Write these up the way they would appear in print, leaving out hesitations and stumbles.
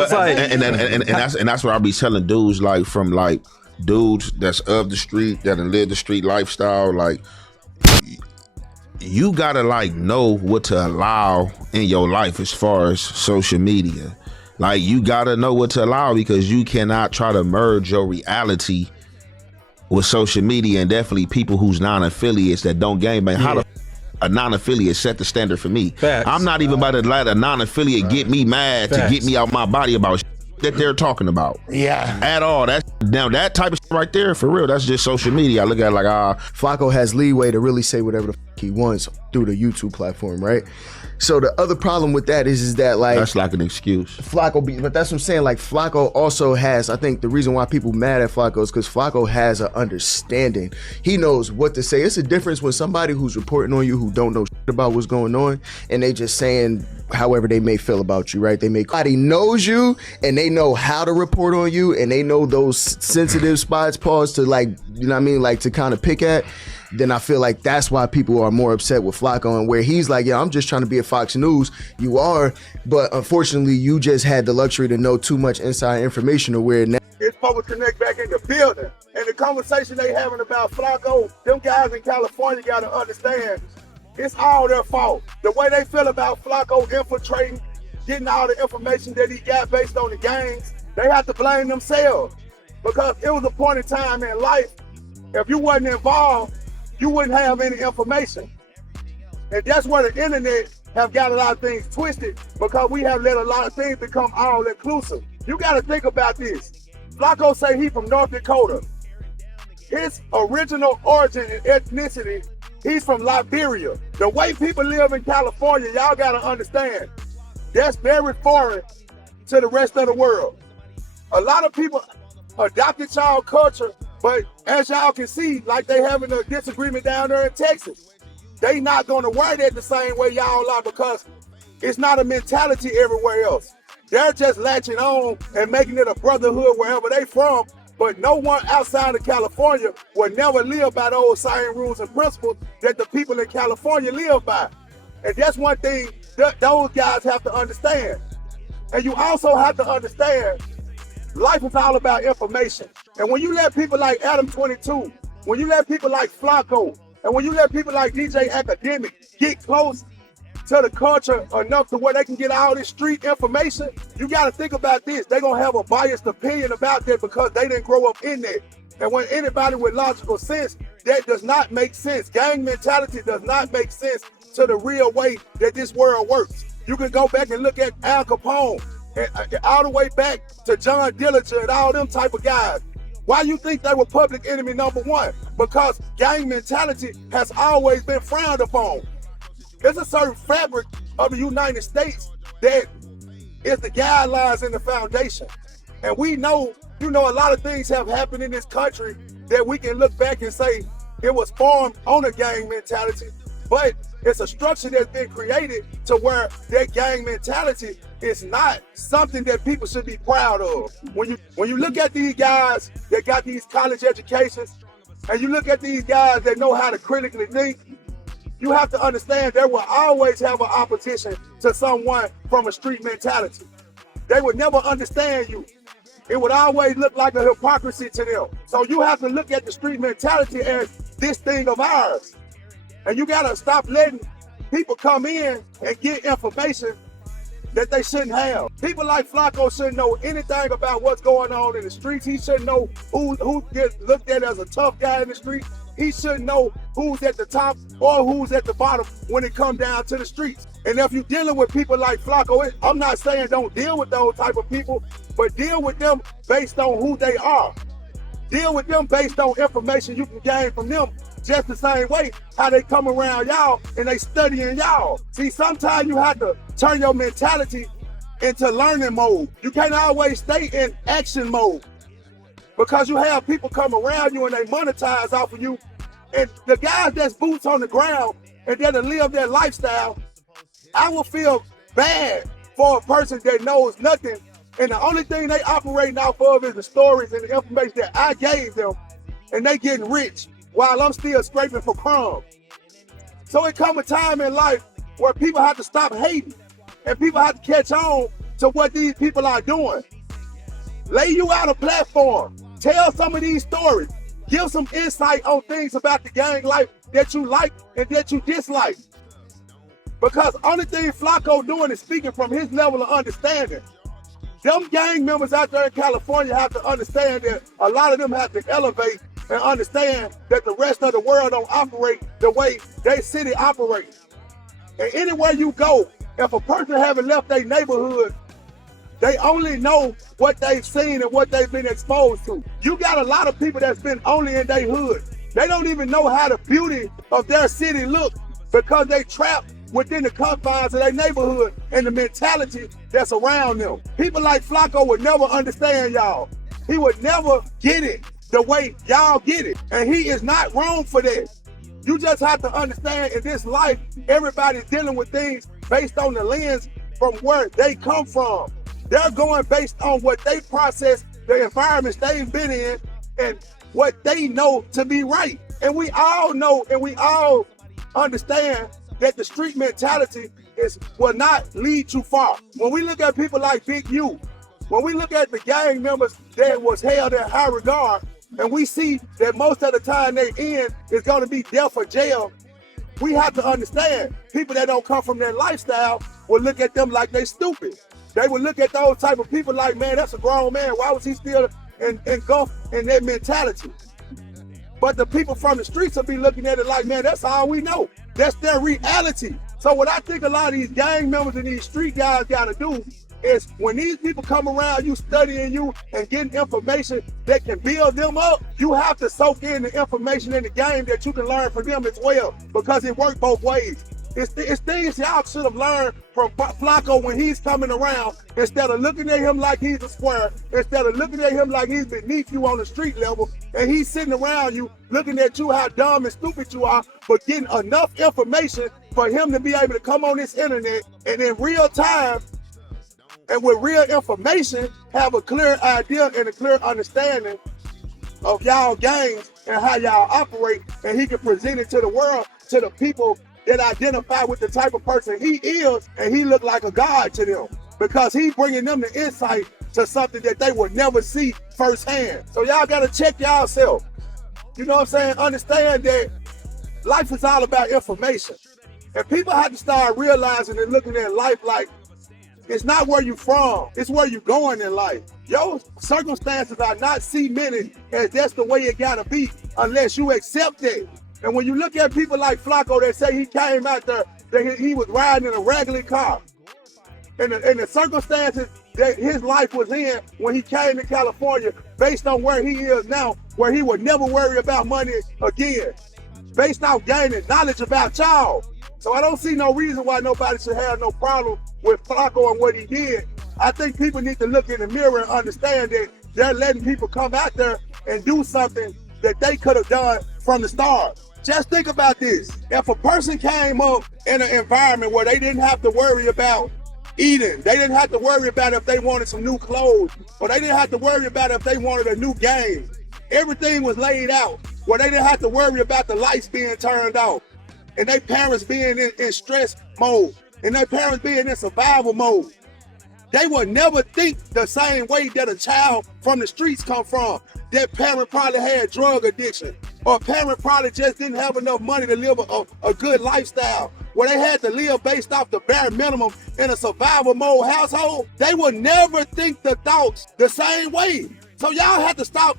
It's like, and that's what I be telling dudes, like from like dudes that's of the street, that live the street lifestyle. Like, you gotta like know what to allow in your life as far as social media. Like, you gotta know what to allow, because you cannot try to merge your reality with social media, and definitely people who's non-affiliates that don't game bang. How the a non-affiliate set the standard for me? Facts. I'm not even about to let a non-affiliate get me mad to get me out my body about that they're talking about. Yeah. At all. That's now that type of shit right there, for real. That's just social media. I look at it like, Flakko has leeway to really say whatever the he wants through the YouTube platform, right? So the other problem with that is that, like, that's like an excuse. Flakko, but that's what I'm saying. Like, Flakko also has, I think the reason why people mad at Flakko is because Flakko has an understanding. He knows what to say. It's a difference when somebody who's reporting on you who don't know shit about what's going on, and they just saying however they may feel about you, right? Somebody knows you, and they know how to report on you, and they know those sensitive spots, pause to, like, you know what I mean, like to kind of pick at. Then I feel like that's why people are more upset with Flakko, and where he's like, yeah, I'm just trying to be at Fox News. You are, but unfortunately, you just had the luxury to know too much inside information to where now. It's Public Connect back in the building. And the conversation they having about Flakko, them guys in California got to understand, it's all their fault. The way they feel about Flakko infiltrating, getting all the information that he got based on the games, they have to blame themselves. Because it was a point in time in life, if you wasn't involved, you wouldn't have any information. And that's where the internet have got a lot of things twisted, because we have let a lot of things become all inclusive. You gotta think about this. Flakko say he from North Dakota. His original origin and ethnicity, he's from Liberia. The way people live in California, y'all gotta understand, that's very foreign to the rest of the world. A lot of people adopted y'all culture, but as y'all can see, like they having a disagreement down there in Texas. They not gonna wear that the same way y'all are, because it's not a mentality everywhere else. They're just latching on and making it a brotherhood wherever they from, but no one outside of California will never live by those same rules and principles that the people in California live by. And that's one thing that those guys have to understand. And you also have to understand, life is all about information. And when you let people like Adam 22, when you let people like Flakko, and when you let people like DJ Academic get close to the culture enough to where they can get all this street information, you gotta think about this. They're gonna have a biased opinion about that because they didn't grow up in that. And when anybody with logical sense, that does not make sense. Gang mentality does not make sense to the real way that this world works. You can go back and look at Al Capone, and all the way back to John Dillinger and all them type of guys. Why you think they were public enemy number one? Because gang mentality has always been frowned upon. There's a certain fabric of the United States that is the guidelines and the foundation. And we know, a lot of things have happened in this country that we can look back and say it was formed on a gang mentality, but it's a structure that's been created to where that gang mentality is not something that people should be proud of. When you look at these guys that got these college educations, and you look at these guys that know how to critically think, you have to understand there will always have an opposition to someone from a street mentality. They would never understand you. It would always look like a hypocrisy to them. So you have to look at the street mentality as this thing of ours. And you gotta stop letting people come in and get information that they shouldn't have. People like Flakko shouldn't know anything about what's going on in the streets. He shouldn't know who gets looked at as a tough guy in the street. He shouldn't know who's at the top or who's at the bottom when it comes down to the streets. And if you're dealing with people like Flakko, I'm not saying don't deal with those type of people, but deal with them based on who they are. Deal with them based on information you can gain from them, just the same way how they come around y'all and they studying y'all. See, sometimes you have to turn your mentality into learning mode. You can't always stay in action mode, because you have people come around you and they monetize off of you. And the guys that's boots on the ground and that'll live their lifestyle, I will feel bad for a person that knows nothing, and the only thing they operating off of is the stories and the information that I gave them, and they getting rich while I'm still scraping for crumbs. So it come a time in life where people have to stop hating, and people have to catch on to what these people are doing. Lay you out a platform. Tell some of these stories. Give some insight on things about the gang life that you like and that you dislike. Because only thing Flakko doing is speaking from his level of understanding. Them gang members out there in California have to understand that a lot of them have to elevate and understand that the rest of the world don't operate the way their city operates. And anywhere you go, if a person haven't left their neighborhood, they only know what they've seen and what they've been exposed to. You got a lot of people that's been only in their hood. They don't even know how the beauty of their city look because they trapped within the confines of their neighborhood and the mentality that's around them. People like Flakko would never understand y'all. He would never get it the way y'all get it. And he is not wrong for that. You just have to understand in this life, everybody's dealing with things based on the lens from where they come from. They're going based on what they process, the environments they've been in, and what they know to be right. And we all know and we all understand that the street mentality will not lead too far. When we look at people like Big U, when we look at the gang members that was held in high regard, and we see that most of the time they end is going to be death or jail, we have to understand people that don't come from that lifestyle will look at them like they stupid. They will look at those type of people like, man, that's a grown man. Why was he still engulfed in that mentality? But the people from the streets will be looking at it like, man, that's all we know. That's their reality. So what I think a lot of these gang members and these street guys got to do is when these people come around you, studying you and getting information that can build them up, you have to soak in the information in the game that you can learn from them as well, because it works both ways. It's things y'all should have learned from Flakko when he's coming around, instead of looking at him like he's a square, instead of looking at him like he's beneath you on the street level, and he's sitting around you looking at you how dumb and stupid you are, but getting enough information for him to be able to come on this internet and in real time and with real information have a clear idea and a clear understanding of y'all gangs and how y'all operate, and he can present it to the world, to the people that identify with the type of person he is, and he look like a god to them because he bringing them the insight to something that they would never see firsthand. So y'all gotta check y'allself. You know what I'm saying? Understand that life is all about information. And people have to start realizing and looking at life like it's not where you from, it's where you going in life. Your circumstances are not cemented as that's the way it gotta be unless you accept it. And when you look at people like Flakko that say he came out there, that he was riding in a regular car, and the circumstances that his life was in when he came to California, based on where he is now, where he would never worry about money again, based on gaining knowledge about y'all. So I don't see no reason why nobody should have no problem with Flakko and what he did. I think people need to look in the mirror and understand that they're letting people come out there and do something that they could have done from the start. Just think about this. If a person came up in an environment where they didn't have to worry about eating, they didn't have to worry about if they wanted some new clothes, or they didn't have to worry about if they wanted a new game. Everything was laid out where they didn't have to worry about the lights being turned off, and their parents being in stress mode, and their parents being in survival mode. They would never think the same way that a child from the streets come from. That parent probably had drug addiction, or a parent probably just didn't have enough money to live a good lifestyle, where they had to live based off the bare minimum in a survival mode household. They would never think the thoughts the same way. So y'all have to stop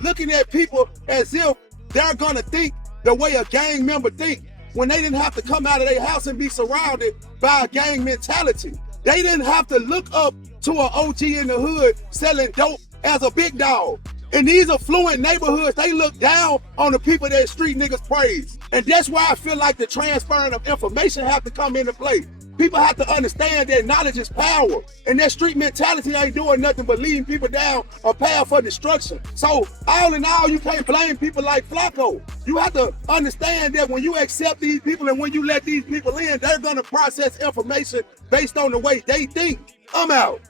looking at people as if they're gonna think the way a gang member think, when they didn't have to come out of their house and be surrounded by a gang mentality. They didn't have to look up to an OG in the hood selling dope as a big dog. In these affluent neighborhoods, they look down on the people that street niggas praise. And that's why I feel like the transferring of information have to come into play. People have to understand that knowledge is power. And that street mentality ain't doing nothing but leading people down a path for destruction. So all in all, you can't blame people like Flakko. You have to understand that when you accept these people and when you let these people in, they're gonna process information based on the way they think. I'm out.